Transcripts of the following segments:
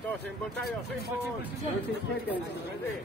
Ito, symbol tayo. Symbol. 30 seconds. Ready?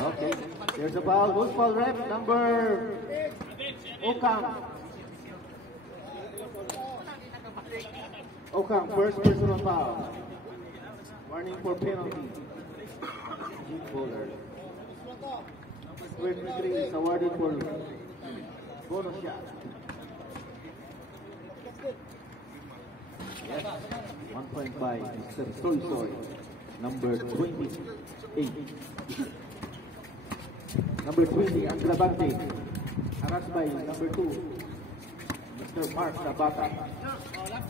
Okay, there's a foul. Who's foul rep? Number Okang. Okang, first personal foul. Warning for penalty. Deep bowler. Number 23 is awarded for bonus shot. Yes, 1 point by Mr. Soy Soy. Number 28. Number 20, Andravante. Harassed by number 2, Mr. Mark Sabata.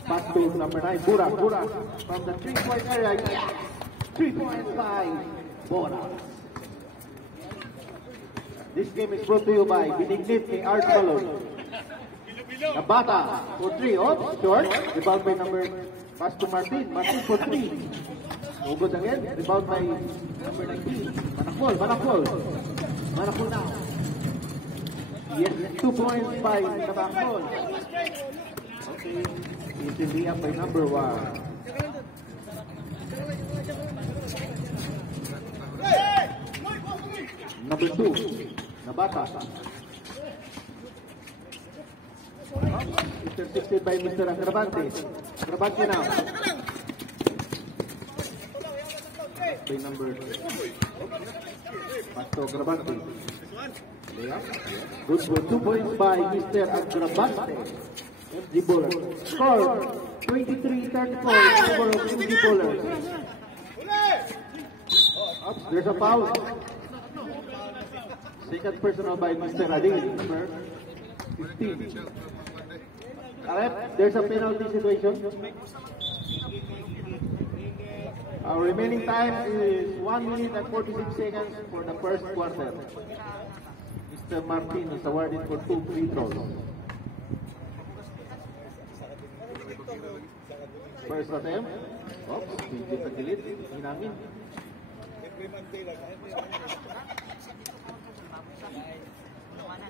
Pass to number 9, Burak from the 3-point area. Yes! 3 points by Boras. This game is brought to you by Binignit Art Salon. Sabata for 3. Oh, short. Rebound by number, pass to Martin. Martin for 3. No good again. Rebound by number 19. Manakol now. Yes, 2 points by Manakol. Okay, easily up by number 1. Number 2, Nabata. Intercepted by Mr. Agravante. Agravante now. By number Pasto Agravante. Good for 2 points by Mr. Agravante. MG Bowler. Score 23-34 over of MG Bowler. There's a foul. Second personal by Mr. Adil, number 15. Alright, there's a penalty situation. Our remaining time is 1 minute and 46 seconds for the first quarter. Mr. Martin is awarded for 2 free throws. First attempt. Oops, hindi sa gilid. Hinangin.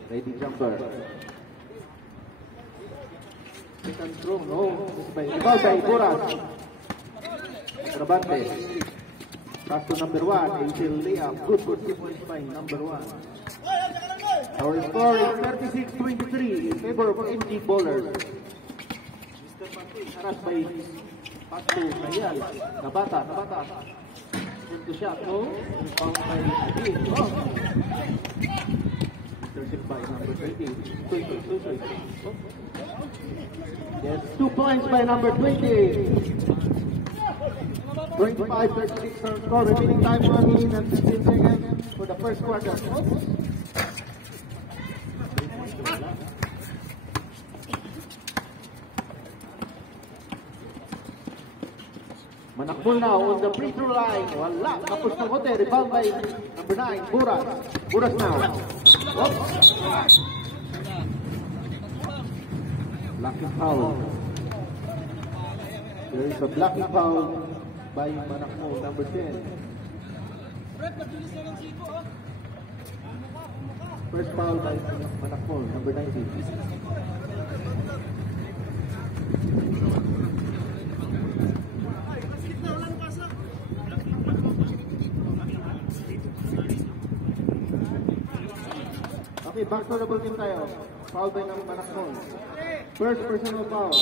Ready jumper. Second throw, no. Rebound by Boras. Trabante. Pass to number 1. Angel layup. Good for 2 points by number 1. Our score is 36-23 in favor of MG Bowlers. Mr. Martin, harassed by pass to Nayal. Nabata. Into shot, no. Rebound by Adil. Oh. Intercept by number 20. Yes, 2 points by number 20. 25-36 on score. Remaining time 1 minute and 15 seconds for the first quarter. Manakbol now on the free throw line. Wala. Tapos ng hotel. Rebound by number 9. Buras now. Oops. Blocking foul. There is a blocking foul by Manakbol, number 10. First foul by Manakbol, number 19. Okay, back to the ball team tayo. Foul by Manakbol. First personal foul.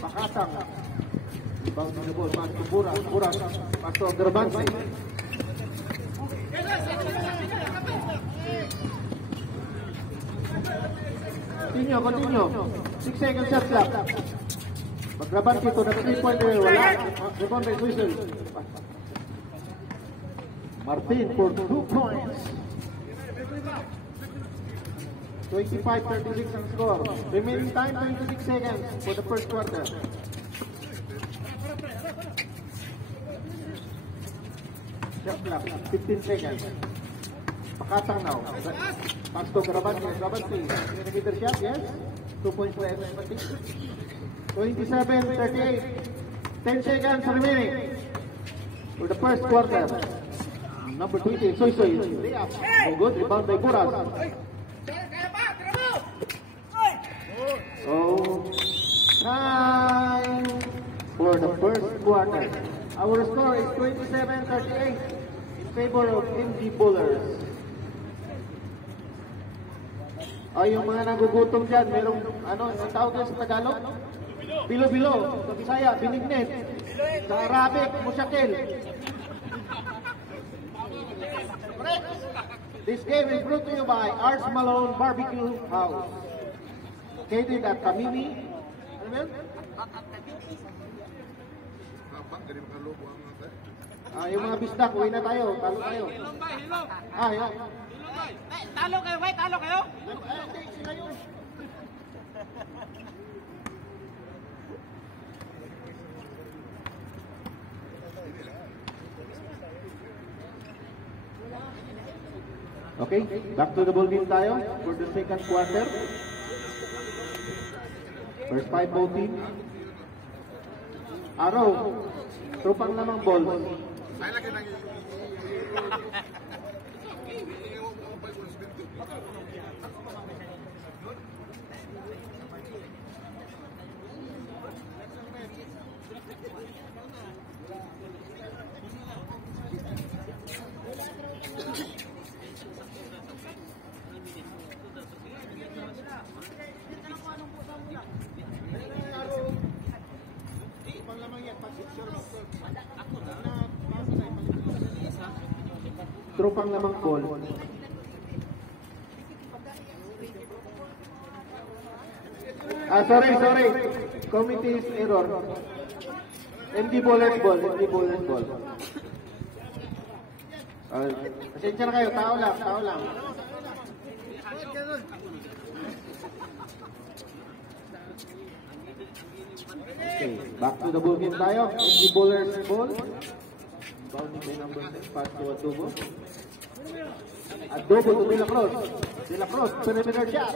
Pakatang. Rebound on the ball. Pass to Buras. Pass to Agravante. Continue. 6 seconds shot clock. Agravante to the 3-pointer. Wala. Rebound by Whistle. Martin for 2 points. 25-36 ang score. Remaining time 26 seconds for the first quarter. Shot clock, 15 seconds. Pakatang now. Pass to Agravante. Millimeter shot, yes. 2 points for everybody. 27-38. 10 seconds remaining for the first quarter. Number 20, Soy. Oh, good. Rebound by Buras. So, time for the first quarter. Our score is 27-38 in favor of MG Bowlers. Yung mga nagugutom dyan, merong, ang tawag yan sa Tagalog? Bilo-bilo. Sa Bisaya, binignit. Sa Arabic, musyakil. This game is brought to you by Ars Malone Barbecue House. Located at Kamini. Ano ba yun? Yung mga bisdak, uwi na tayo. Talo tayo. Hilong. Yan. Talo kayo? Sila yun. Okay, back to the ball game tayo for the second quarter. First 5 ball team. Araw, trupang namang ball. trupang lamang ball. Sorry. Committee's error. MD bowler's ball. Pasensya na kayo, tao lang. Okay, back to the ball game tayo. MD bowler's ball. Bounding by number 6, pass to Adobo. Adobo to De La Cruz. De La Cruz, perimeter shot.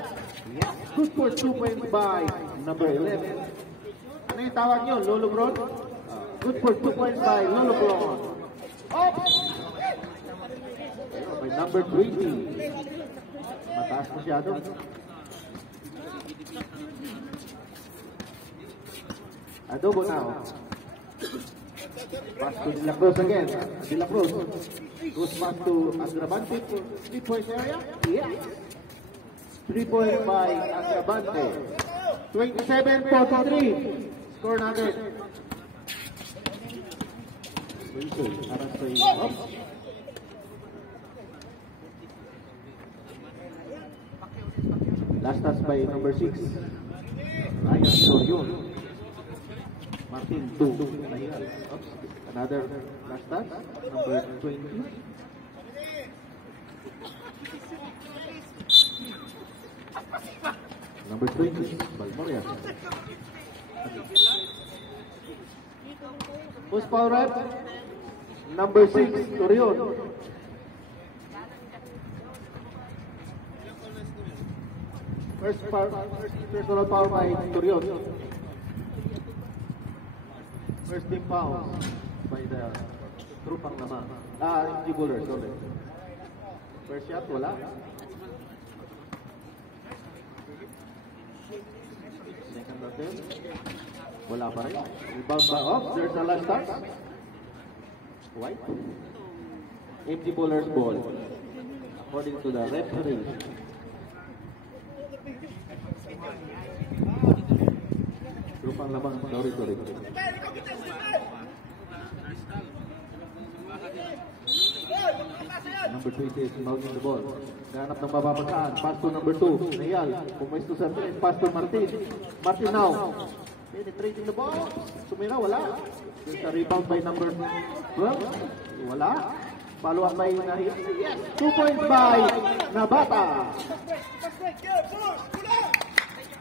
Yeah, good for 2 points by number 11. Ano yung tawag nyo? Lolo Bron? Good for 2 points by Lolo Bron. Oops! By number 20. Mataas masyado. Adobo now. Pass to De La Cruz again. De La Cruz. Goes back to Agravante for 3 points area. Yeah. 3 points by Agravante. 27-43. Score natin. Last touch by number 6. Ryan Sorion. Martin 2. Oops. Another last touch. Number 20. Number 20. Balmoria. Who's foul rep? Number 6. Torion. First personal foul by Torion. First team foul by the Trupang naman. MD bowler, sorry. First shot, wala. Second attempt, wala pa rin. Rebound ba off? There's a last touch. White. MD bowler's ball. According to the referee. Trupang naman, sorry. Number 20 is mounting the ball. Ganap ng mababasaan. Pass to number 2. Nayal. Pumesto sa 3. Pass to Martin. Martin now. Penetrating the ball. Sumira, wala. There's a rebound by number 12. Wala. Follow up by Nahir. Yes. 2 points by Nabata.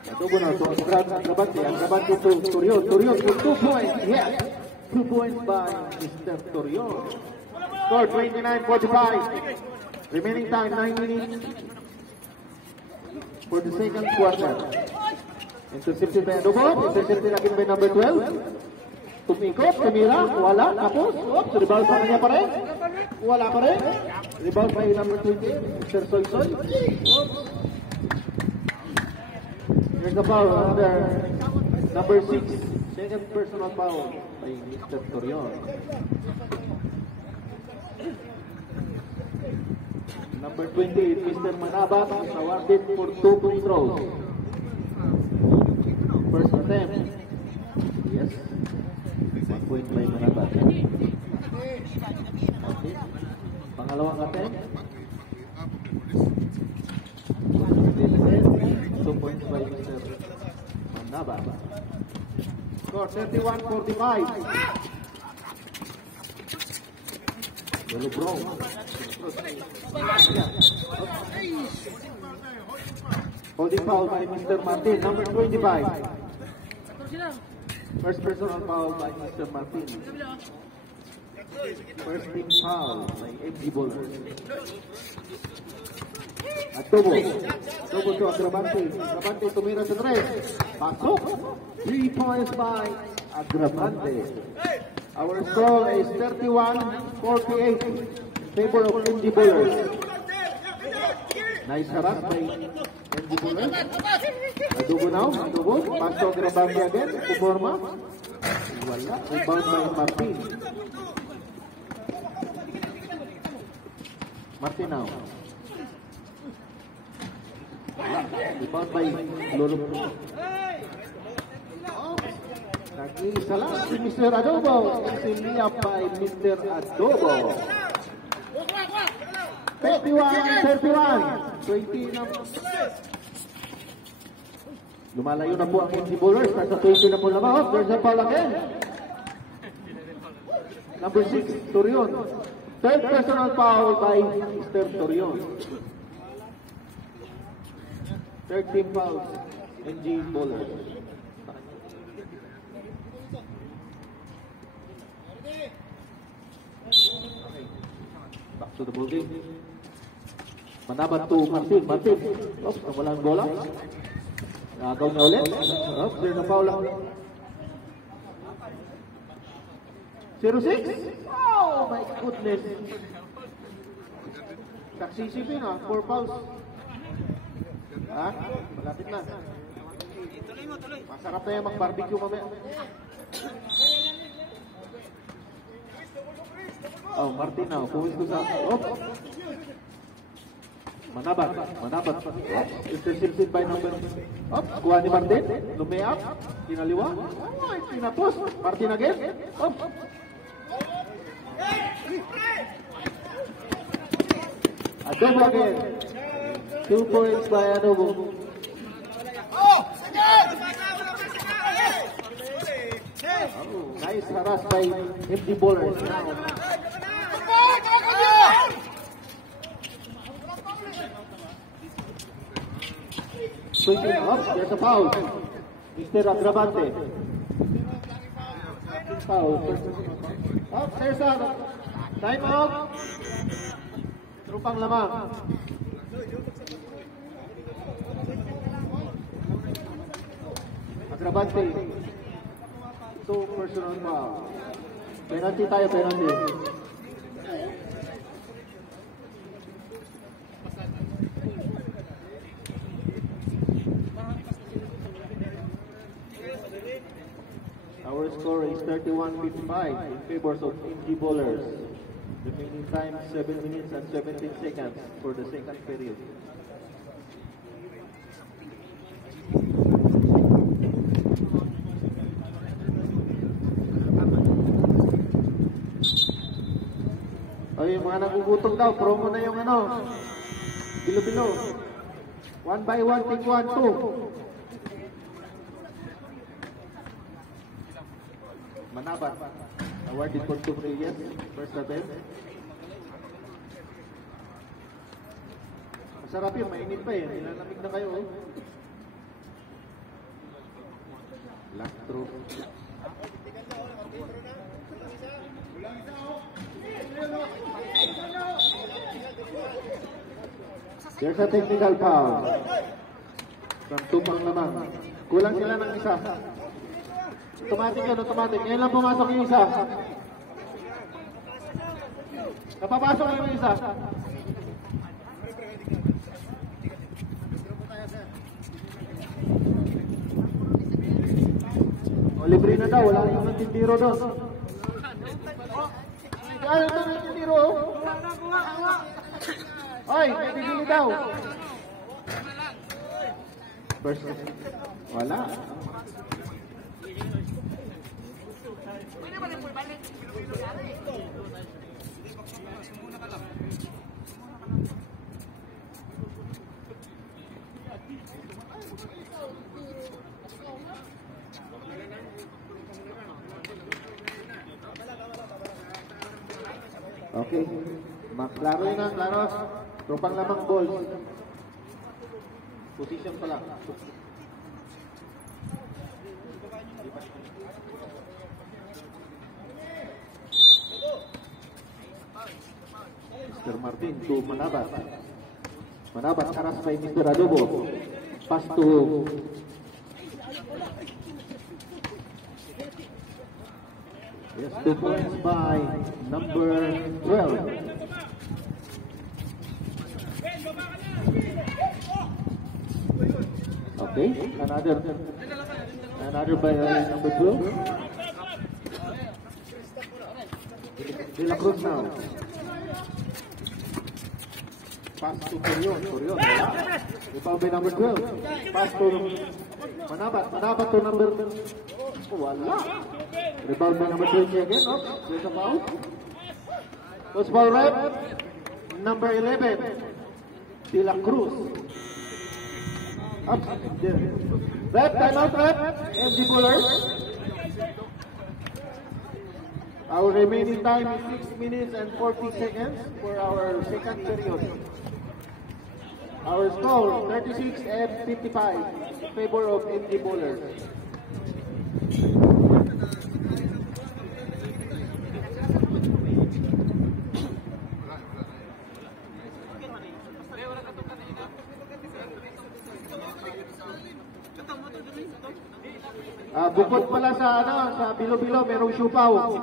Adobo na. So, Agrabante to Torion. Torion with 2 points. Yes. 2 points by Mr. Torion. Score 29-45. Remaining time 9 minutes for the second quarter. Intercepted by Adobo. Intercepted again by number 12. Tumikot, tumira, wala, tapos. Oops, rebound sa kanya pa rin. Wala pa rin. Rebound by number 20, Mr. Soy. Oops. Here's the foul, another number 6. Second personal foul by Mr. Torion. Number 28, Mr. Manabat, is awarded for 2 free throws. First attempt. Yes. 1 point by Manabat. Okay. Pangalawang attempt. 2 points by Mr. Manabat. Score 31-45. Yellow Brown. Holding foul by Mr. Martin, number 25. First personal foul by Mr. Martin. First team foul by MD bowler. Adobo to Agravante. Agravante tumira sa 3. Pasok. 3 points by Agravante. Our score is 31-48 in favor of MD bowlers. Nice harass by MD bowlers. Adobo now. Adobo. Pass to Agravante again. Puforma. Wala. Rebound by Martin. Martin now. Rebound by Lolo. Nag-iisa lang si Mr. Adobo. Sinilap by Mr. Adobo. 21-31. 20 na. Lumalayo na po ang MG Bowlers. Nasa 20 na po naman. Oh, there's a foul again. Number 6, Torion. Third personal foul by Mr. Torion. Third team foul, MG Bowlers. Back to the ball game. Manabat to Martin. Martin. Oops, wala ang bola. Nagaw niya ulit. Oops, there's a foul lang. 0-6. Oh my goodness. Saksisipin ha, 4 fouls. Ha? Malapit na. Masarap na yan mag-barbecue mamaya. Oh, Martin now. Pumisto sa... Oh. Manabat. Intercepted by number... Oh, kuha ni Martin. Lumayap. Kinaliwa. Oh, pinapos. Martin again. Oh. Adobo again. 2 points by Adobo. Oh, nice harass by MG Bowlers now. Switching up, there's a foul. Mr. Agravante. Foul. Oh, there's a time out. Trupang lamang. Agravante. 2 personal foul. Penalty tayo, penalty. Our score is 31-55 in favor of MG Bowlers. Remaining time 7 minutes and 17 seconds for the second period. Ay, mga nagugutom daw, promo na yung ano, bilo-bilo. 1 by 1, take 1, 2. Manabat, awarded for 2 players, first serve. Masarap yun, mainit pa eh, nilalamig na kayo. Last throw. There's a technical foul from Tupang naman. Kulang sila ng isa. Automatic yun, automatic. Ngayon lang pumasok yung isa. Napapasok yung isa. O, libre na daw. Wala yung nagtitiro doon. Ano ito nagtitiro? Oy, may bibili daw. First, wala. Okay. Klaro yun na, klaro. Tropang lamang balls. Position pala. Mr. Martin to Manabat. Manabat harassed by Mr. Adobo. Pass to yes, 2 points by number 12. Okay, another by number 12. De La Cruz now. Pass to Torion. Rebound by number 12. Pass to Manabat. Manabat to number... Wala. Rebound by number 20 again. Oh, there's a foul. Post foul rep. Number 11, De La Cruz. Up there. Rep, timeout, rep. MG Bullers. Our remaining time is 6 minutes and 40 seconds for our second period. Our score, 36 and 55 in favor of MG Bullers. Bukod pala sa sa Bilo-Bilo, merong siupaw.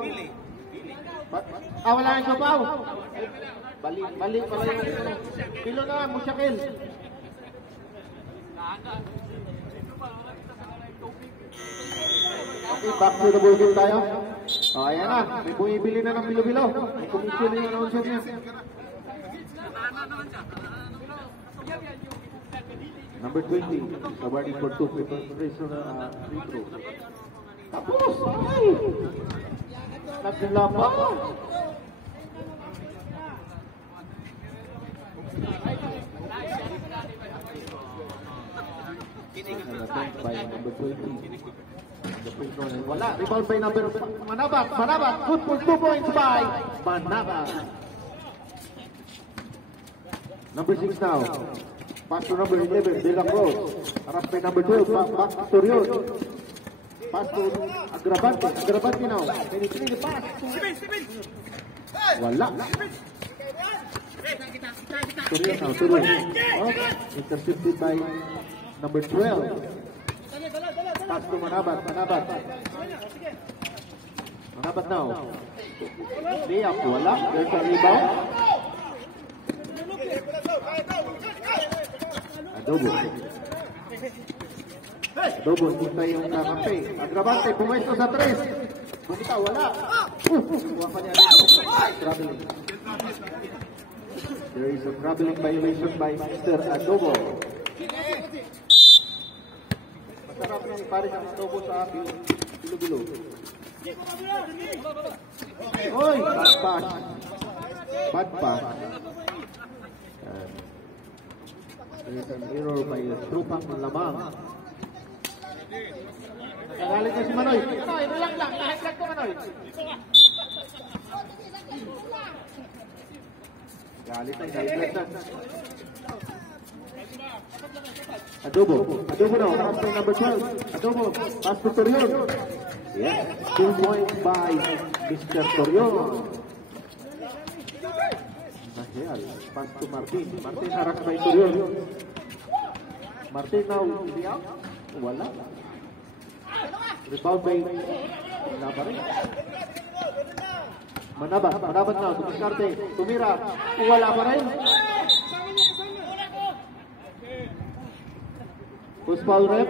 Wala yung siupaw. Bali pala yung Bilo na, Musyakil. Okay, back to the ball game tayo. Ayan na, may bumibili na ng Bilo-Bilo. May komisyon na yung announcer niya. Number 20, awarding for 2 preparation free throw. Tapos, ay! Naglaba! Attempt by number 20. The free throw na wala. Rebound by number Manabat. Good for 2 points by Manabat. Number 6 now. Pass to number 11, De La Cruz. Harap by number 12, back to Torion. Pass to Agravante. Agravante now. Penetrate the pass. Wala. Torion now, Torion. Intercepted by number 12. Pass to Manabat. Manabat now. Layup, wala. There's a rebound. Adobo, kita yung kakampi. Agravante, pumesto sa 3. Bumita, wala. Kuha pa niya dito. Traveling. There is a traveling violation by Mr. Adobo. Masarap na iparis ang Adobo sa Bilo-Bilo. Oy, bad pass. There is an error by Trupang Lamang. Nagalit niya si Manoy. Manoy, relax lang. Nahiglag ko, Manoy. Galit ang nahiglag na. Adobo now. Pass by number 12. Adobo. Pass to Torion. Yes. 2 points by Mr. Torion. Nahiyal. Pass to Martin. Martin haras by Torion. Martin now. Wala. Rebound by Nabarin. Manabat now. Tumiskarte. Tumira. Wala pa rin. Who's foul rep?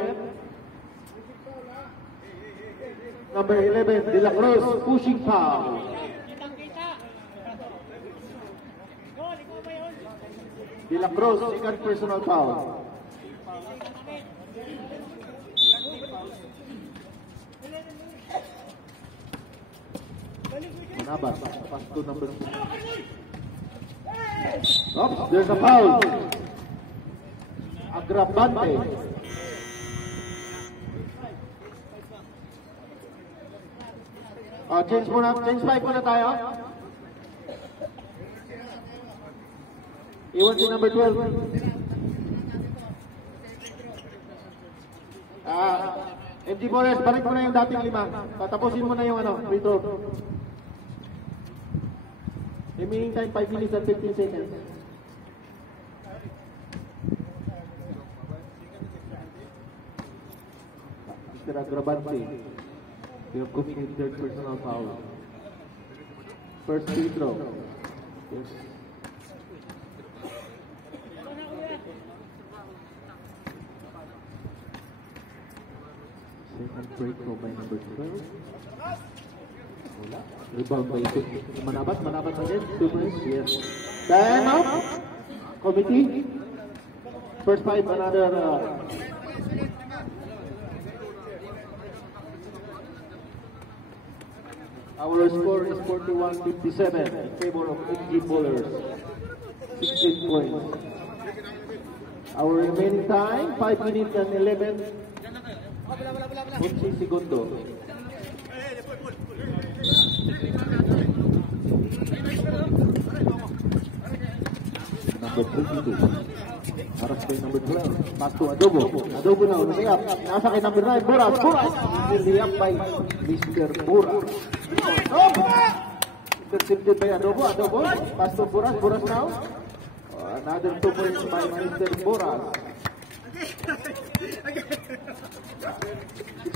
Number 11, De La Cruz, pushing foul. De La Cruz, second personal foul. Manabat, pass to number 2. Oops, there's a foul. Agravante. Change 5 muna tayo. Iwan si number 12. MG Forest, balik mo na yung dating 5. Tatapusin mo na yung free throw. Remaining time 5 minutes and 15 seconds. Mr. Agravante, you have committed third personal foul. First free throw. Yes. Second free throw by number 12. Wala. Rebound by Manabat again. 2 points. Yes. Time out. Committee. First 5, another our score is 41-57 in favor of MG Bullers. 16 points. Our remaining time, 5 minutes and 11 segundo. Number 22. Harap kay number 12. Pass to Adobo. Adobo na, umayap. Nasa kay number 9. Buras. Niliyap by Mr. Buras. Intercepted by Adobo. Pass to Buras. Buras now. Another 2 points by Mr. Buras.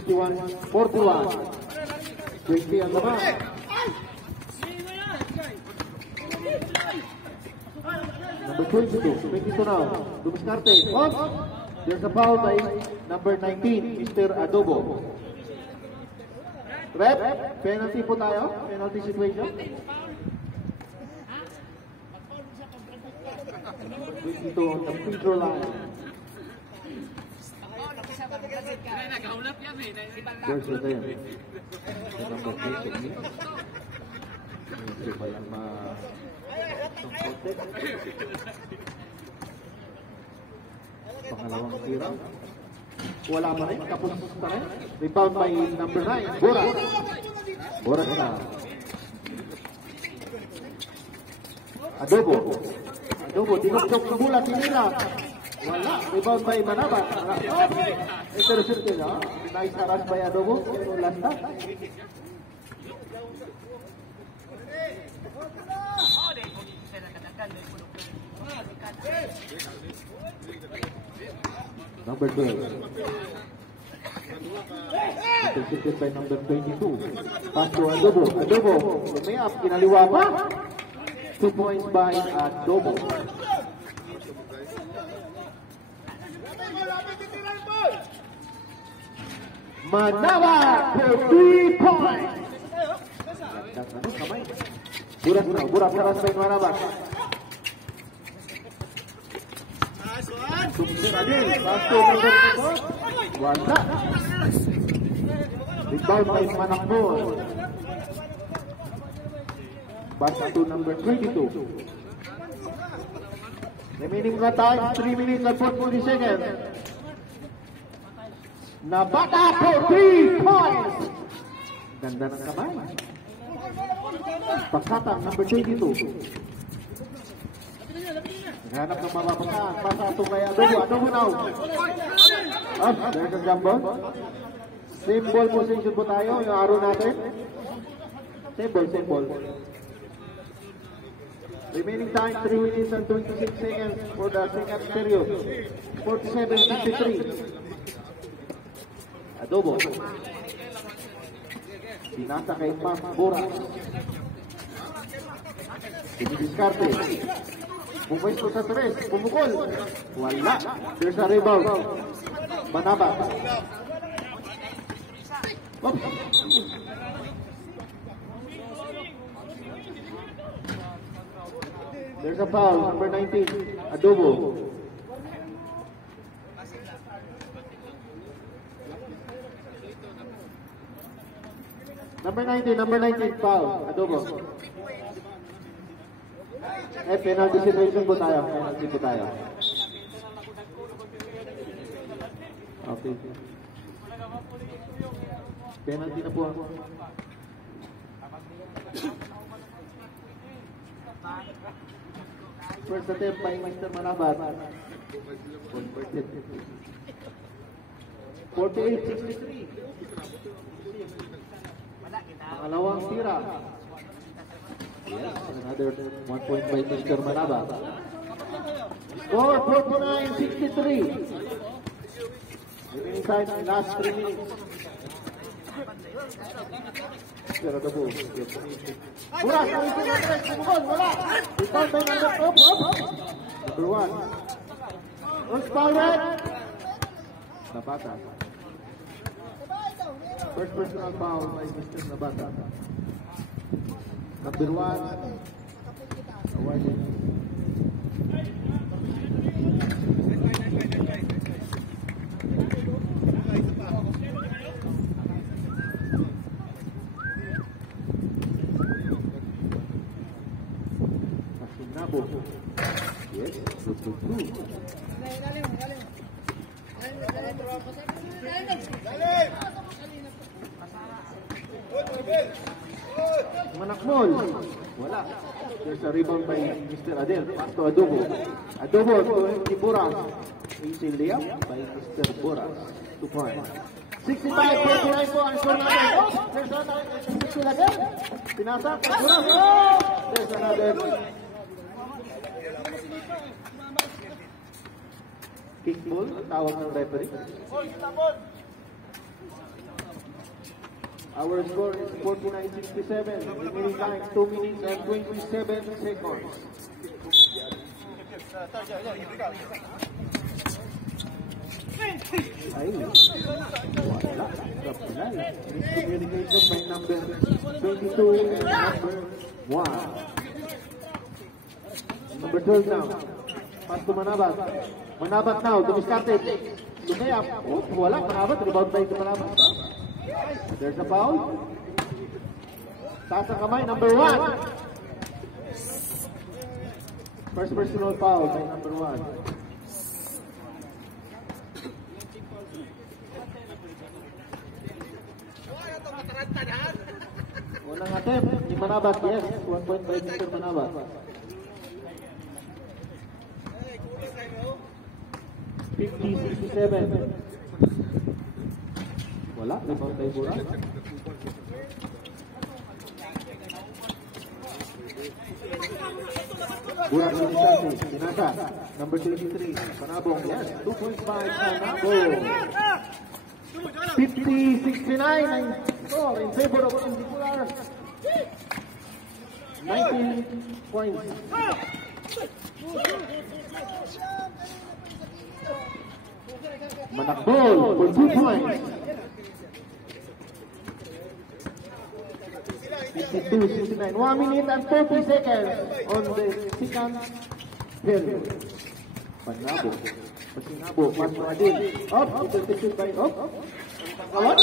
61-41. 20 ang naman. Number 22 now. Dumiskarte. Off. There's a foul by number 19, Mr. Adobo. Rep, penalty po tayo. Penalty situation. 22 on the free throw line. There's a there. Number 20. Ito ba yung pangalawang tira. Wala pa rin. Tapos na rin. Rebound by number 9. Buras na. Adobo. Dinukdok ng bola. Tinila. Wala. Rebound by Manabat. Intercepted. Nice harass by Adobo. Last time. Number 12. Intercepted by number 22. Pass to Adobo. Lumayap. Kinaliwa pa. 2 points by Adobo. Manaba for 3 points. Kamay. Buras saras by Manaba. Wala. Rebound by Manakbon. Pass to number 22. Remaining na time, 3 minutes and 40 seconds. Nabata for 3 points. Ganda ng kamay. Pagkatang number 22. Naghanap ng mapapasaan. Pasa ito kay Adobo now. There's a jump ball. Same ball position po tayo. Yung araw natin. Same ball. Remaining time, 3 minutes and 26 seconds for the second period. 47-53. Adobo. Pinasa kay Pam Buras. Dumiskarte. Pumwesto sa 3. Pumukol. Wala. There's a rebound. Manaba. There's a foul. Number 19. Adobo. Number 19 foul. Adobo. Penalty situation po tayo. Okay. Penalty na po. First attempt by Mr. Manabat. 48-63. Pangalawang tira. Yes, another 1 point by Mr. Manabat. Score 49-63. Remaining time, last 3 minutes. Pero the ball. Buras, wala. Rebound by number 1. First foul red. Nabata. First personal foul by Mr. Nabata. Number 1. Awarded. Nabo. Manakmol. Wala. There's a rebound by Mr. Adel. Pass to Adobo. Adobo to MG Buras. Easy layup by Mr. Buras. 2 points. 65-49 po ang score natin. There's another again. Pinasa. Buras. There's another. Kickball. Tawag ng referee. Our score is 49-67. Remaining time 2 minutes and 27 seconds. Ay, wala. Kapulal. Miscommunication by number 22 and number 1. Number 12 now. Pass to Manabat. Manabat now. Dumiskarte. Lumayap. Oh, wala. Manabat. Rebound by Manabat. There's a foul. Taas ang kamay, number 1. First personal foul by number 1. Unang attempt ni Manabat, yes. 1 point by Mr. Manabat. $50-67. Wala, rebound by Buras. Buras ng Santi, Pinasa, number 23, Panabong, yes, 2 points by Panabong. 50-69 ang score in favor of Indicular. 19 points. Manakbol for 2 points. 52-69. 1 minute and 40 seconds on the second period. Panabo. Pasinabo. Mas Madin. Up. Intercepted by up. Up.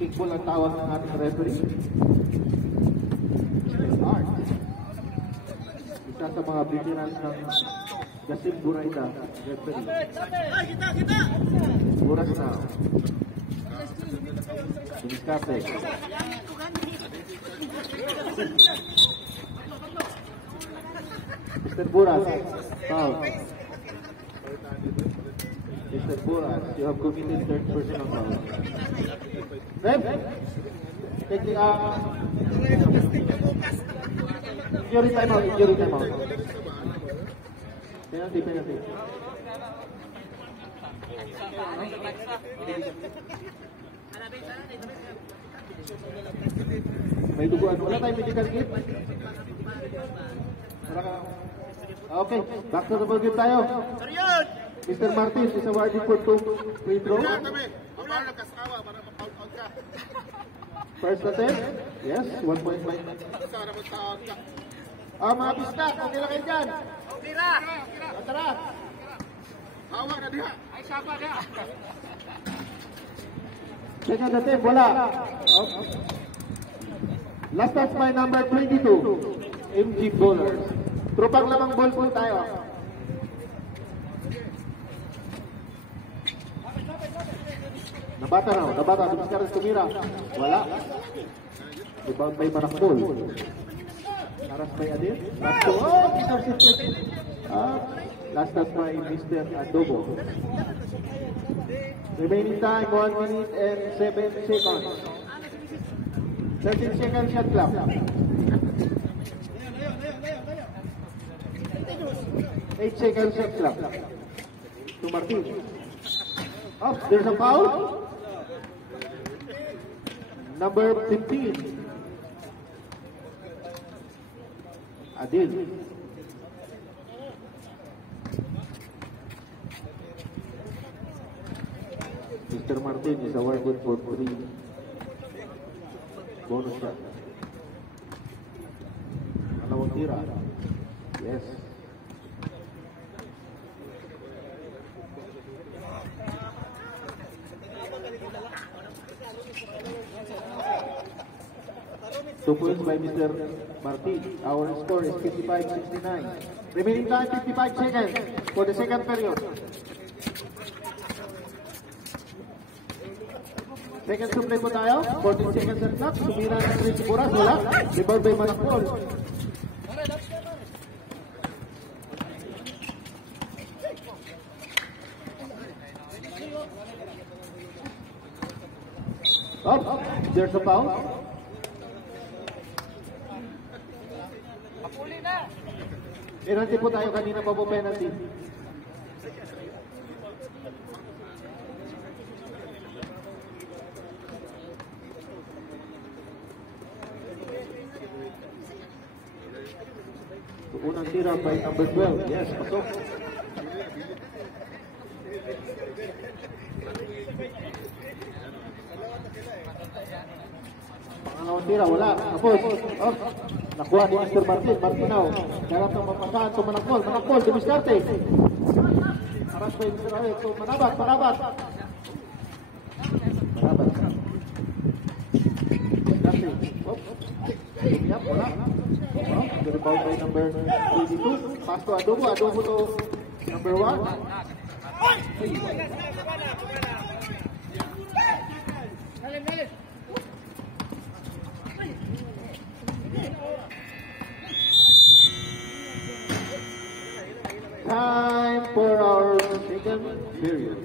Kickball ang tawag ng ating referee. Art. Isa sa mga veterans ng Gasim Buraida. Referee. Buras na. Dumiskarte. Mr. Buras. Foul. Mr. Buras, you have committed third personal foul. Ref, take the injury timeout, injury timeout. Penalty. May duguan. Wala tayong medical kit? Wala ka. Okay, back to the ball game tayo. Mr. Martis is awarded for 2 free throw. First attempt. Yes, 1 point by. Mga bistak, okay lang kayo dyan. Tara. Hawa na diha. Ay, sapa diha. Second attempt, wala. Last touch by number 22, MG Bowlers. Tropang lamang ball po tayo. Nabata, Dumiskarte tumira. Wala. Rebound by Manakmol. Aras by Adil. Intercepted. Last touch by Mr. Adobo. Remaining time 1 minute and 7 seconds. 13 seconds shot clock. 8 seconds shot clock. To Martin. There's a foul. Number 15. Adil. Mr. Martin is awarded for 3 bonus shot. Dalawang tira. Yes. 2 points by Mr. Martin. Our score is 55-69. Remaining time 55 seconds for the second period. Second supply po tayo. 14 seconds and clock. Sumira ng 3 si Buras. Wala. Rebound by Manakpol. Up. There's a foul. Penalty po tayo. Kanina pa po penalty. Unang tira by number 12. Yes, pasok. Pangalawang tira, wala. Tapos, nakuha ni Mr. Martin. Martinaw. Garap ng mapasahan to Manakpol. Manakpol, dumiskarte. Aras by Mr. Arek. So, manabat. Yep, wala. Wow, the rebound by number 22. Pass to Adobo. Adobo to number 1. Time for our second period.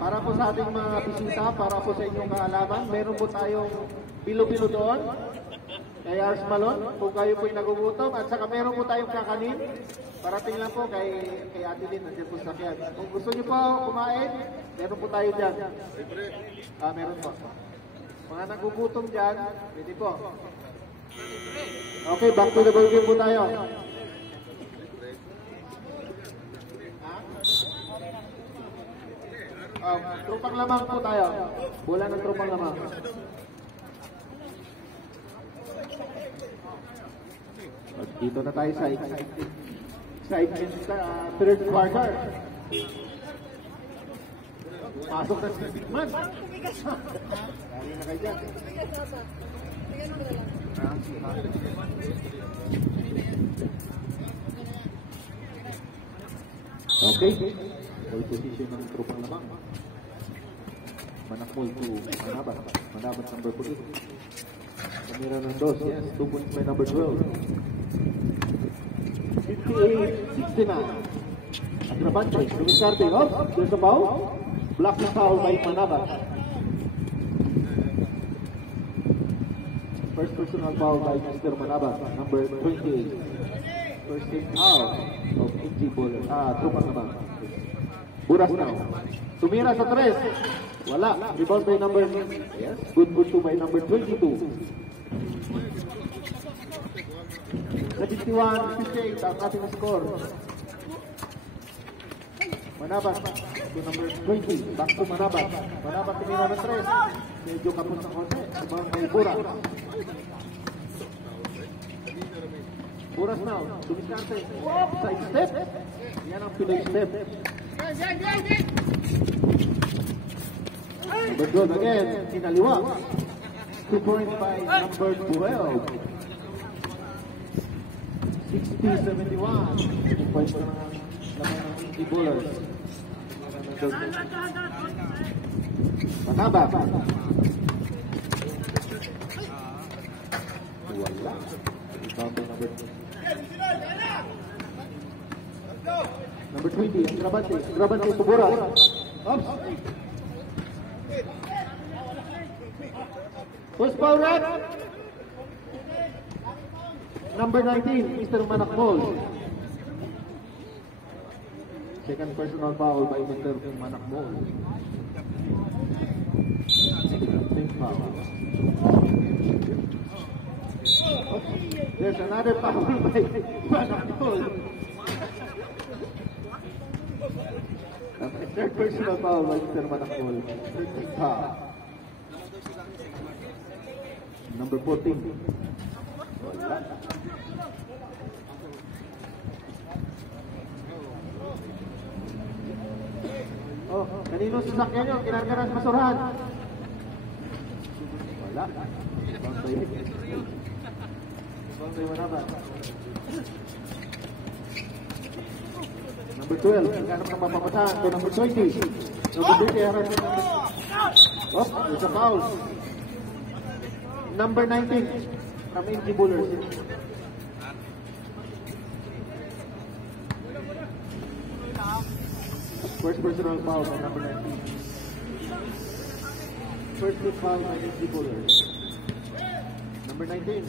Para po sa ating mga bisita, para po sa inyong kaalaman, meron po tayong bilo-bilo doon kay Ars Malon, kung kayo po'y nagugutom, at saka meron po tayong kakanin, parating lang po kay Ate Lynn, nandiyan po sa kyan. Kung gusto niyo po kumain, meron po tayo dyan. Meron po. Mga nagugutom dyan, pwede po. Okay, back to the ball game po tayo. Trupang lamang po tayo. Bola ng trupang lamang. Dito na tayo sa excitement third quarter. Pasok na si Bigman. Dali na kayo dyan. Okay. Ball position ng trupang lamang. Manakpol to Manabat. Manabat number 48. Kamira ng dos. Yes, 2 points by number 12. 58-69. Atrabante. Dumiskarte. There's a foul. Block na foul by Manabat. First personal foul by Mr. Manabat. Number 28. First team out of NG Bowler. Trupang lamang. Buras now. Tumira sa 3. Wala. Rebound by number 6. Yes. Good push by number 22. 71-58 ang ating score. Manabat to number 20. Back to Manabat. Manabat tumira ng 3. Medyo kapos ng konti. Rebound by Buras. Buras now. Dumiskarte. Side step. Yan ang Pinoy step. Number 12 again, kinaliwa. 2 points by number 12. 60-71. 2 points na naman ng Indy Bullers. Manaba. Wala. Rebound by number 20, Grabante to Buras. Oops. Who's foul red? Number 19, Mr. Manakpol. Second personal foul by Mr. Manakpol. foul. There's another foul by Manakol. Third personal foul by Mr. Manakol. Third foul. Number 14. Wala. Oh, kanino sasakyan nyo? Kinargaran sa basurahan. Wala. Boundary Manabat. Number 12, naghanap ng mapapatahan to number 20. Number 20, harap ng number... Oh, there's a foul. Number 19, from MG Bullers. First personal foul by number 19. First foul by MG Bullers. Number 19.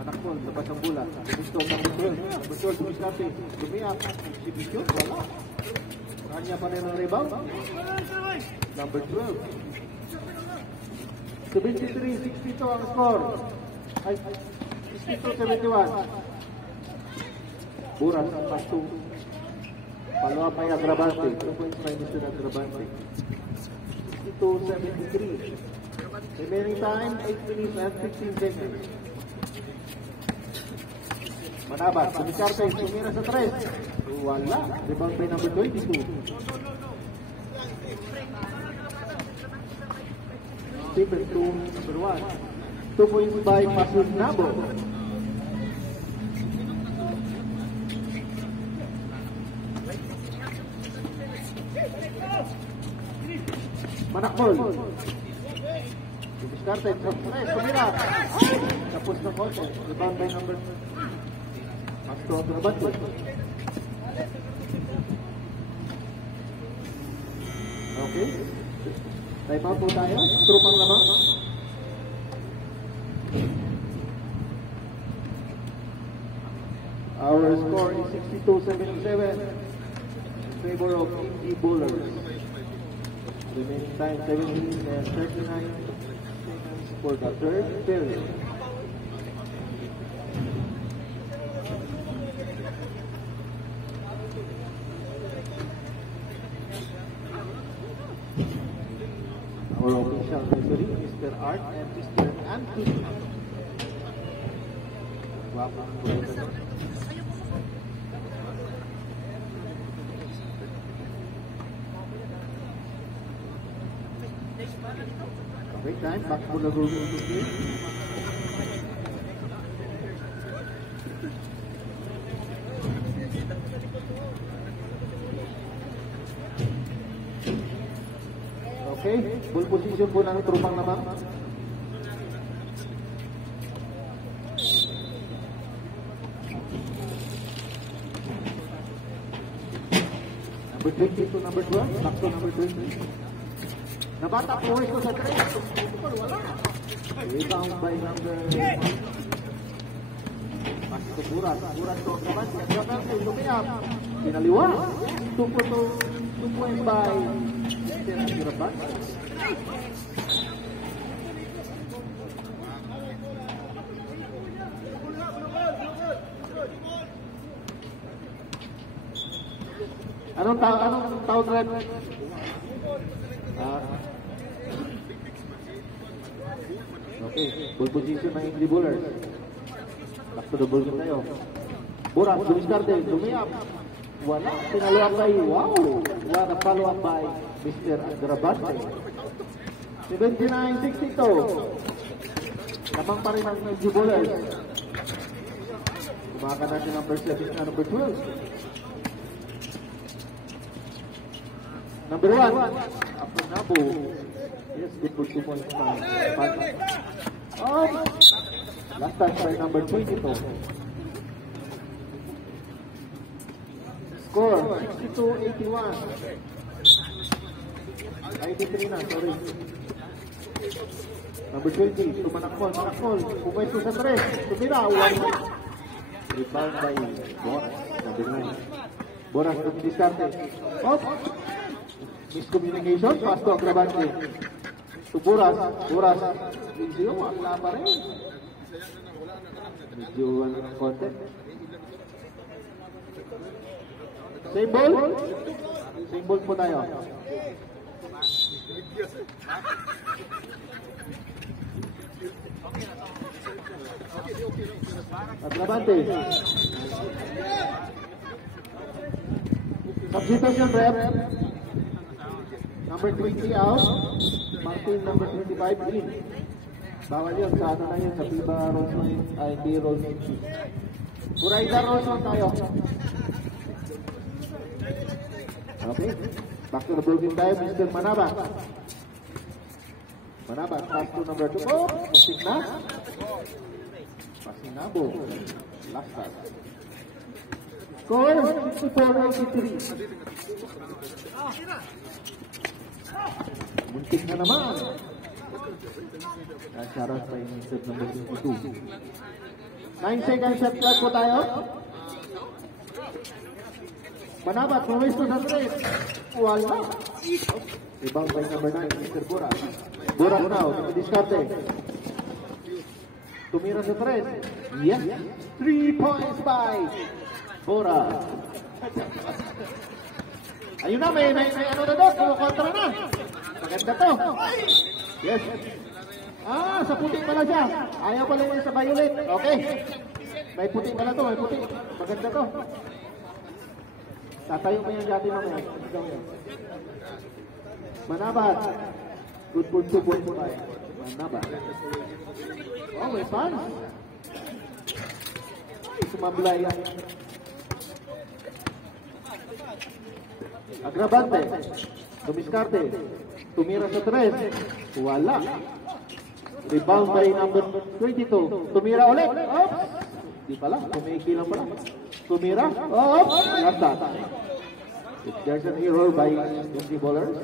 Manakol, labas ang bola. Gusto number 12. Number 12, Dumiscarte. Lumiyak. Exhibition, wala. Kanya pa rin ang rebound. Number 12. 73-62 ang score. Ay, 62-71. Buras ang pasto. Palawa pa yung Agrabante. 2 points minus to Agrabante. 62-73. Remaining time, 8 minutes and 15 seconds. Manabat, Dumiscarte, sumira sa 3. Wala. Rebound by number 22. Stephen to number 1. 2 points by Pasul Nabo. Manakol. Dumiscarte, sumira. Tapos na konti. Rebound by number 2. Pasto ang trabat. Okay. Time out po tayo. Trupang lamang. Our score is 62-77 in favor of MG Bullers. Remaining time 7 minutes and 39 seconds for the third period. Our official referee, Mr. Art and Mr. Anthony. Wapa ang buhay. Okay, time. Back to the rule of the game. Okay, ball position po ng trupang naman. Number 20 to number 12, back to number 20. Nabata po ito sa 3. Wala. Rebound by number 1. Pasok to Buras. Buras to naman. Agrabante, lumiyap. Pinaliwa. 2 points by Mr. Agrabante. Anong tawag red? Okay, ball position ng MG Bullers. Back to the ball game tayo. Buras, Dumiscarte, lumiyap. Wala, pinaluwag by, wow! Wala na follow-up by Mr. Agrabante. 79-62. Lamang pa rin ang MG Bullers. Kumakan natin ang first service na number 12. Number 1, Apo Nabo. Yes, good for 2 points by Panta. Oh! Last touch by number 22. Score, 62-81. 93 na, sorry. Number 20, Manakol. Pumwesto sa 3. Tumira, 1. Rebound by Boras. Number 9. Boras to Dumiscarte. Miscommunication, pass to Agrabante. to Buras. Buras. Medyo wala pa rin. Medyo wala ng konti. Same ball? Same ball po tayo. Atlabante. Substitution rep. Number 20 out. Martin number 25 in. Bawal yun. Sa ano na yun? Sa FIBA rules na yun. Ay, hindi rules. Buraida rules na tayo. Okay. Back to the building time, Mr. Manaba. Manaba, pass to number 2. Oh, muntik na. Pasinabo. Last pass. Score, 64-83. Muntik na naman. Sharon pa yung set number 22. 9 second shot clock po tayo. Manabat, pumisto sa 3. Wala. Rebound by number 9, Mr. Buras. Buras now, nakadiskarte. Tumira sa 3. Yes. 3 points by Buras. Ayun na, may ano na doon, kontra na. Maganda to. Yes. Ah, sa puting pala siya. Ayaw pala yun sa violet. Okay. May puting pala to, may puting. Maganda to. Tatayo mo yan dati mamaya. Manabat. Good for 2 points po tayo. Manabat. Oh, may fun. Ay, sumablay yan. Agravante. Tumiskarte. Tumira sa 3. Wala. Rebound by number 22. Tumira ulit. Oops. Di pala. Tumiki lang pala. Tumira. Oops. Nasa. If there's an error by the bowlers.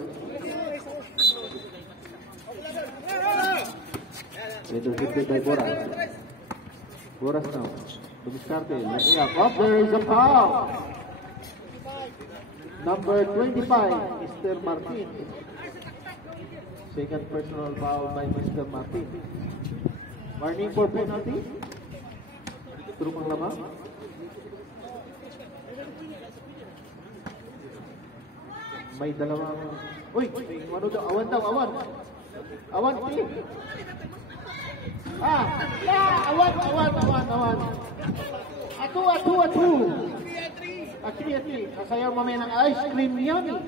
Intercepted by Boras. Boras now. Tumiskarte. Lagi up. Oh, there is a foul. Number 25, Mr. Martin. Second personal foul by Mr. Martin. Warning for penalty. True pang lamang. May dalawang... Uy! Ano daw? Awan daw, awan. Awan, please. Ah! Yeah! Awan. Atu. Actually, kasayaw mamaya ng ice cream yummy.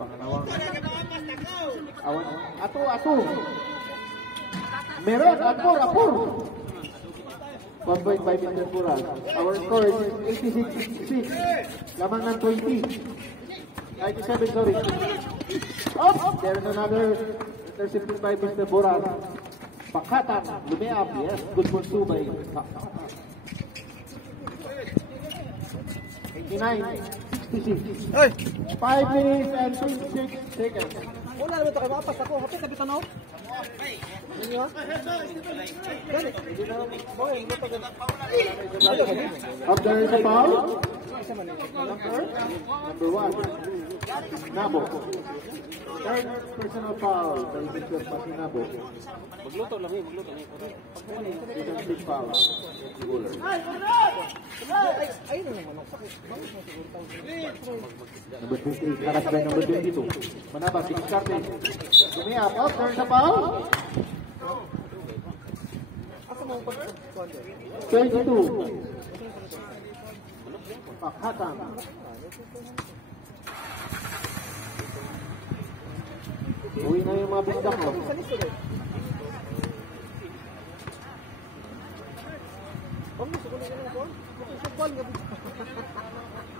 Pangalawang. Awan. Atu. Meron, apur. 1.5 Mr. Pural. Our score is 86-66. Lamang ng 20. 97, sorry. Oh, there's another intercepted by Mr. Pural. Pakatan, lumiap, yes. Good for 2 by Pakatan. 89-66. 5 minutes and 26 seconds. Wala naman ito kayo makapas ako. Hapit na bitanaw. Ano ha? Dali. Up there is a foul. Number 1. Nabo. Third personal foul by Mr. Pasinabo. Magluto lang eh. Magluto. Second big foul. Ayun na naman. Number 28. Karas by number 22. Manaba, Diskarte. Lumiap. Up there is a foul. 22. Pakatan. Uwi na yung mga bindak mo.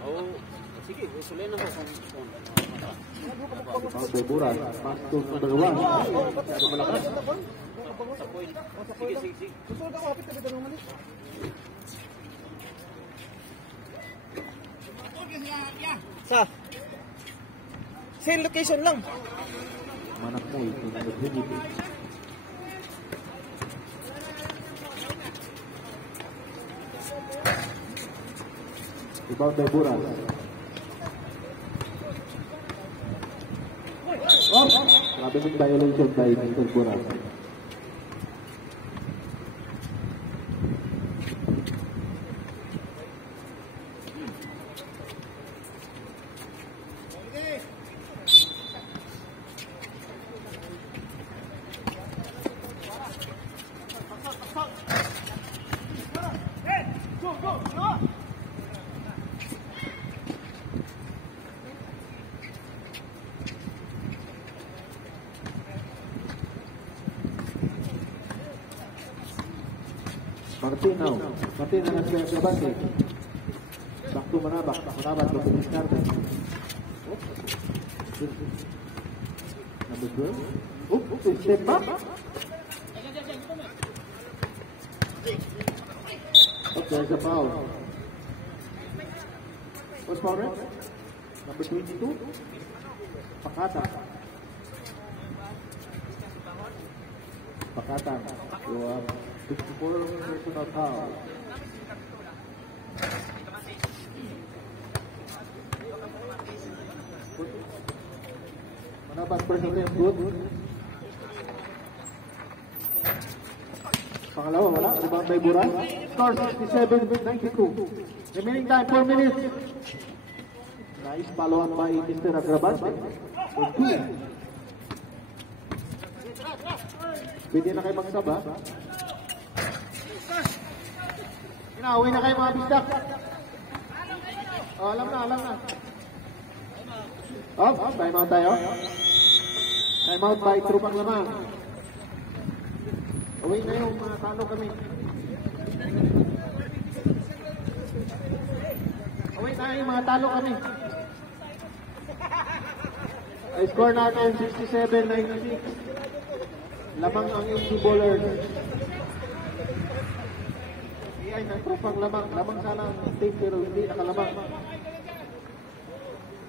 Oh, sige, usulin na ako. Buras, pass to number 1. Masyado malakas. Sige. Susunod ako, hapit na bitanaw malis. Sa same location lang. Manak mo ito na nag-higit. Rebound by Buras. Academic violation by Mr. Buras. Martin now. Martin ang nagkaya sa base. Back to Manabak. Manabak to finish natin. Number 12. Step back. There's a foul. What's foul, right? Number 22. Pakata. Pakata. You are 54 personal foul. Manabak personal good. Pangalawa, wala. Rebound by Buras. Score 67-92. Remaining time, 4 minutes. Nice follow-up by Mr. Agrabante. For 2. Pwede na kayo magsaba. Inauwi na kayo mga bisdak. Oh, alam na. Oh, time out tayo. Time out by Trupang Lamang. Uwi na yung mga talo kami. Uwi na yung mga talo kami. Ay score natin 67-96. Lamang ang yung bowlers. Ay, nagtrupang lamang. Lamang sana ang tape pero hindi nakalamang.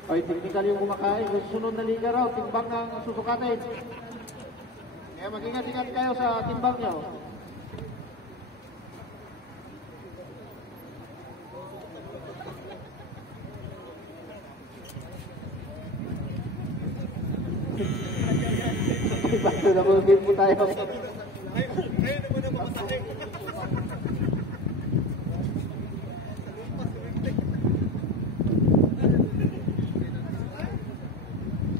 Ay, technical yung kumakain. Sunod na liga raw, timbang ang susukatin. Kaya mag-ingat-ingat kayo sa timbang nyo. Bago na mag-game po tayo.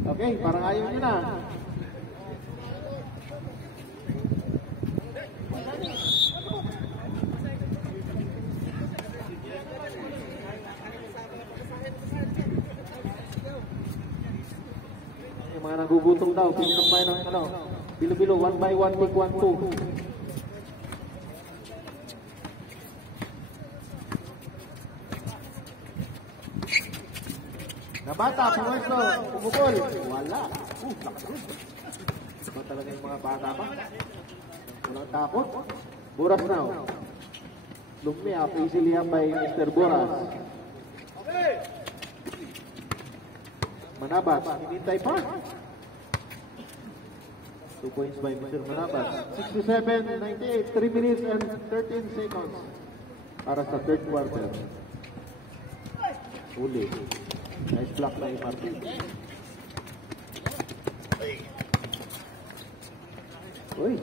Okay, parang ayaw nyo na. Yung mga nagugutom daw, pinirang tayo ng bilo-bilo, 1 by 1, take 1, 2. Nabata, pumwesto, pumukol. Wala. Lakas. Ito talaga yung mga bata pa. Walang takot. Buras now. Lumia, easily up by Mr. Buras. Manabat, hinintay pa. 2 points by Mr. Manabat. 67-98, 3 minutes and 13 seconds. Para sa third quarter. Uli. Nice block by Martin. Uy.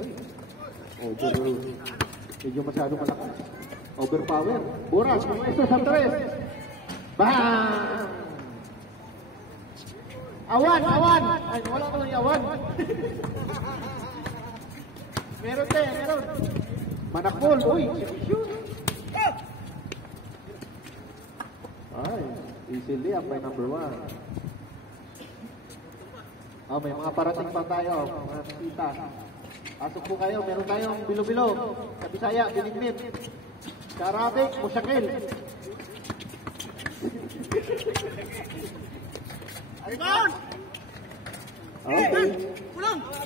Medyo masyado malakas. Overpower. Buras, pumwesto sa 3. Bang! Awan! Ay, wala ko lang yung awan. Meron. Manakol. Uy, shoot. Ay, easily up by number 1. Oh, may mga parating pa tayo, mga tita. Pasok po kayo, meron tayong bilo-bilo. Sa Bisaya, Binignit. Sa Arabic, Musyakil. Rebound! Okay.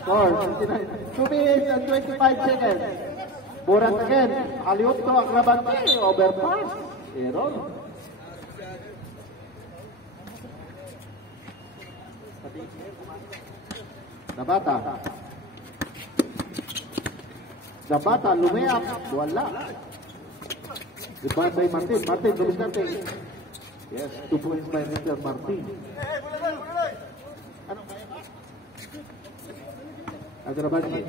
Score, 2 minutes and 25 seconds. Buras again. Aliup to, Agrabante. Overpass. Error. Nabata, lumayap. Wala. Goodbye by Martin. Martin, lumis natin. Yes, 2 points by Mr. Martin. Ano kaya ba? Agravante.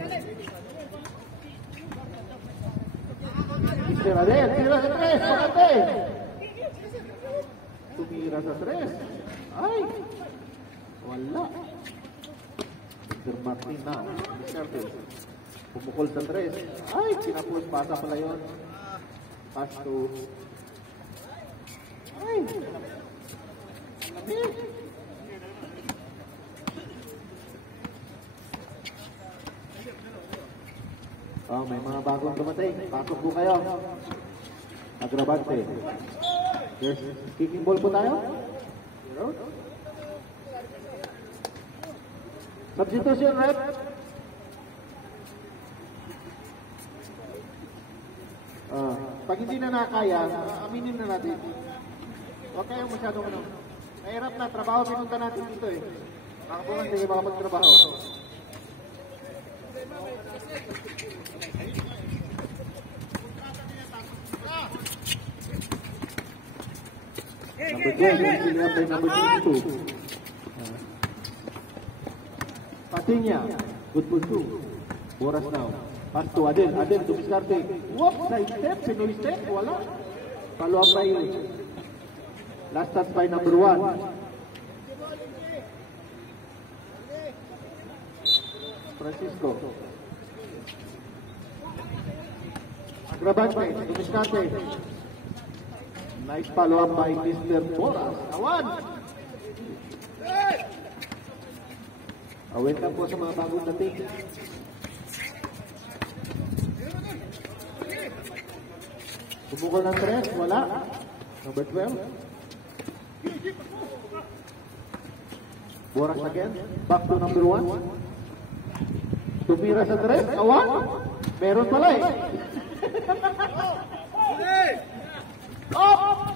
Mr. Adel, tira sa 3, pagkante. Tumira sa 3. Ay! Wala. Mr. Martin na. Mr. Pumukol sa 3. Ay! Pinapos, pasa pala yun. Pass to... Ay! Oh, may mga bagong dumating. Pasok po kayo. Agravante. There's kicking ball po tayo. Substitution, rep. Pag hindi na nakaya, aminin na natin. Huwag kayong masyadong ano. Mahirap na, trabaho pinunta natin dito eh. Makabukan, hindi kayo makapagtrabaho. Number 12, pili up by number 22. Patinya, good pursue. Boras now. Pass to Adel. Adel, dumiskarte. Whoop, side step, Pinoy step, wala. Follow up by last touch by number 1. Francisco. Agravante, dumiskarte. Nice follow up by Mr. Boras. Awan! Welcome po sa mga bagong dating. Bumukol ng 3, wala. Number 12. Boras again. Back to number 1. Tumira sa 3, awan. Meron pala eh. Oh!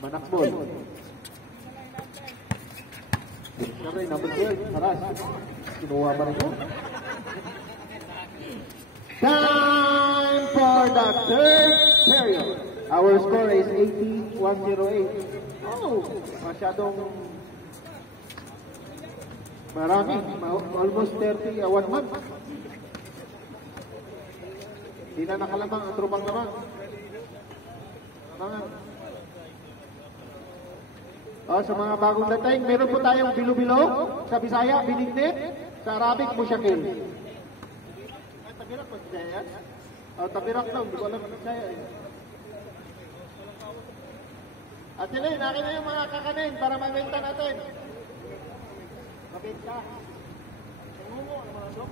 Manakbol. Siyempre, number 12, Haras. Kinuha ba rin mo? Time for the third period. Our score is 80-108. Oh, masyadong marami. Almost 30, 1 month. Hindi na nakalamang ang trupang naman. Sa mga bagong dating, meron po tayong bilo-bilo, sa Bisaya, binignit, sa Arabic, musyakil. Tabirak ba si Jaya? Tabirak daw, hindi ko alam si Jaya. At sila, nakin na yung mga kakanin para magbenta natin. Mabenta. Tungo ang mga dok.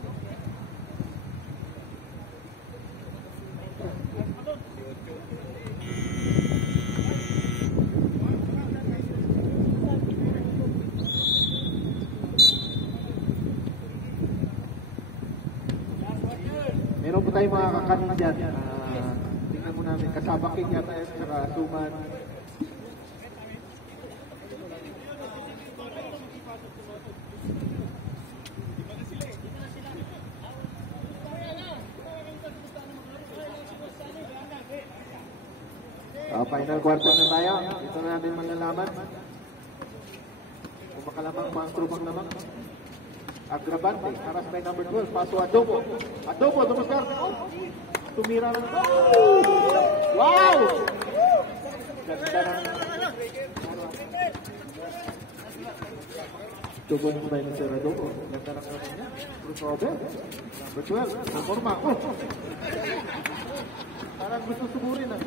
Meron po tayong mga kakanin dyan. Tingnan mo namin, kasabakin yata yun, saka suman. Final quarter na tayo. Ito na natin malalaman. Kung makalamang mga trupang lamang. Agravante, Haras by number 12. Paso Adobo. Adobo, dumustar. Tumira na. Wow! Ganda ng... Adobo mo by Mr. Adobo. Ganda ng naman niya. Bruce Robert. Number 12. Naforma. Parang gusto suburin ah.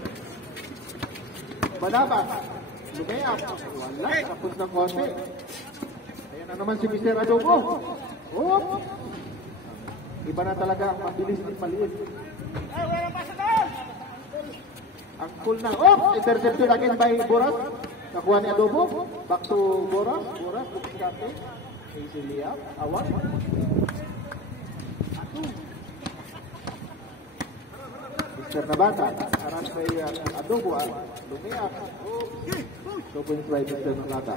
Malabas. Lumea. Wala. Tapos ng konti. Ayan na naman si Mr. Adobo. Oh! Iba na talaga. Mabilis din maliit. Ang cool na. Oh! Intercepted again by Boras. Nakuha ni Adobo. Back to Boras. Boras. Kumiskate. Easily up. Awan. Mr. Nabata. Haras by Adobo. Lumea. Adobo yung try Mr. Nabata.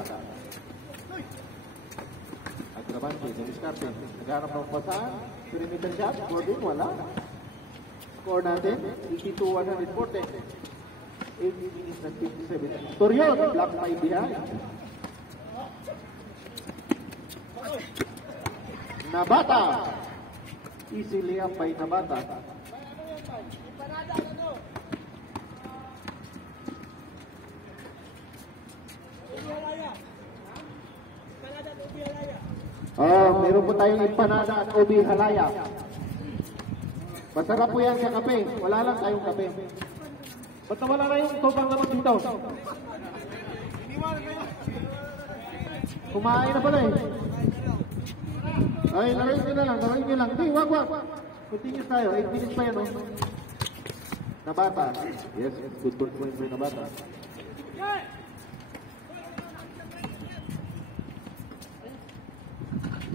Agravante, Deliscarte. Nagharap ng pasaan. Perimeter shot. Gordon, wala. Score natin, 82-140. 8 minutes and 57. Torion, block 5 behind. Nabata. Easy layup by Nabata. Meron po tayong empanada at ubi halaya. Masarap po yan sa kape. Wala lang tayong kape. Ba't wala na yung tubang naman dito? Kumain na pala eh. Ay, laruin nyo na lang, laruin nyo lang. Hindi, wag. Continuous tayo, 8 minutes pa yan oh. Nabata. Yes, good point by Nabata.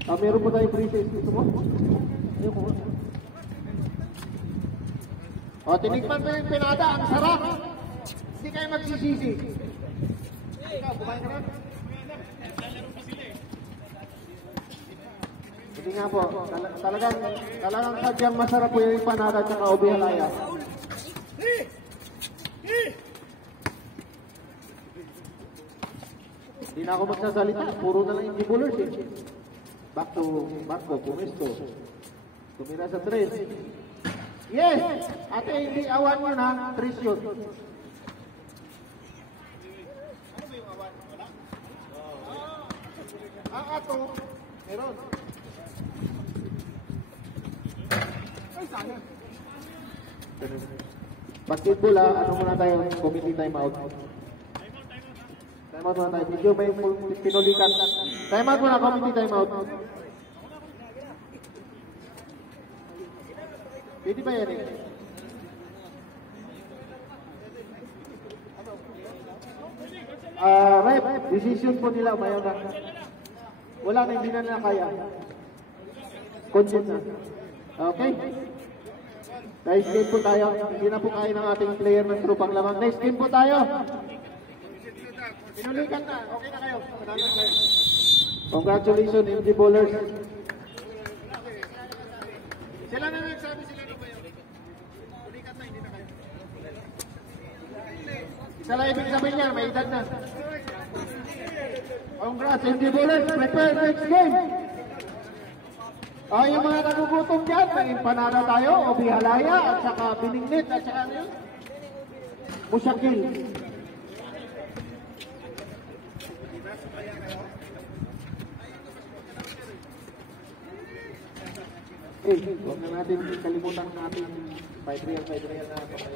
Meron po tayong free sales. Gusto mo? Ayoko. Tinikman mo yung pinada, ang sarap. Hindi kayo magsisisi. Ikaw, kumain ka na? Hindi nga po, talagang sadyang masarap po yung empanada at saka ubi halaya. Hindi na ako magsasalita, puro na lang yung gibulers eh. Back to Marco, Pumesto. Tumira sa 3. Yes! Ate, hindi awan mo na, 3 yun. Ano ba yung awan? Wala? Ang ato, meron. Basketball ano muna tayo, committee time out. Time out muna tayo. Medyo may pinulikan. Time out muna, committee time out. Pwede ba yan eh? Rep, decision po nila, mayaw na. Wala na, hindi na nila kaya. Consent na. Okay? Nice game po tayo. Hindi na po kaya ng ating player ng Tropang Lamang. Nice game po tayo. Pinulikan na. Okay na kayo. Congratulations, MG Bowlers. Sila na nagsabi sila na ba yun? Pinulikan na, hindi na kayo. Sila ibig sabihin niya, may edad na. Congrats, MG Bowlers. Prepare next game. Yung mga nagugutom dyan, may empanada tayo, o bihalaya, at saka biningnit, at saka ano yun? Musyakil. Huwag na natin kalimutan natin 5 real na papaya.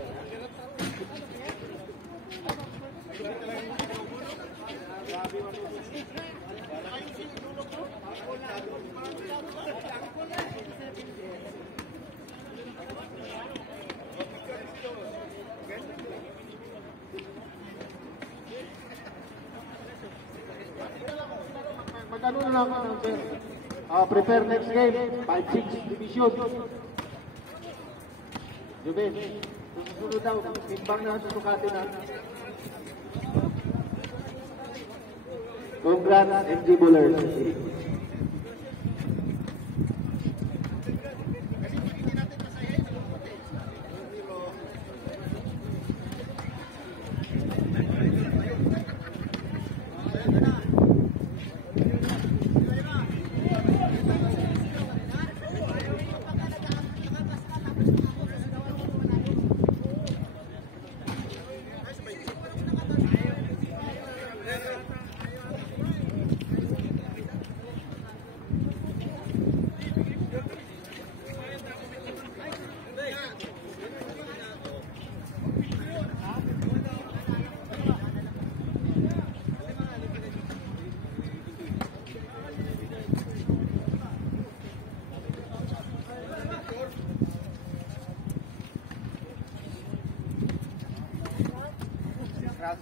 Magkano na lang ang prepare next game, 5-6 division. Juben, susunod daw, timbang na susukatin na. Congrats, MG Bowlers.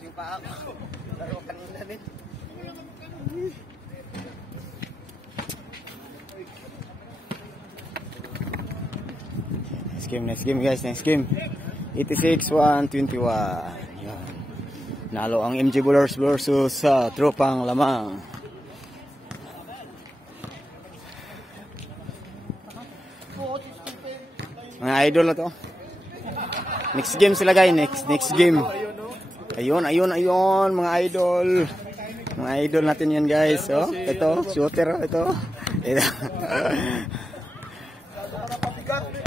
Yung paa ko. Laro kanina din. Next game guys, next game. 86-121. Yan. Nalo ang MG Bowlers versus Tropang Lamang. Mga idol na to. Next game sila guys, next game. Ayun, mga idol. Mga idol natin yan guys. Oh, ito, shooter, ito. got me.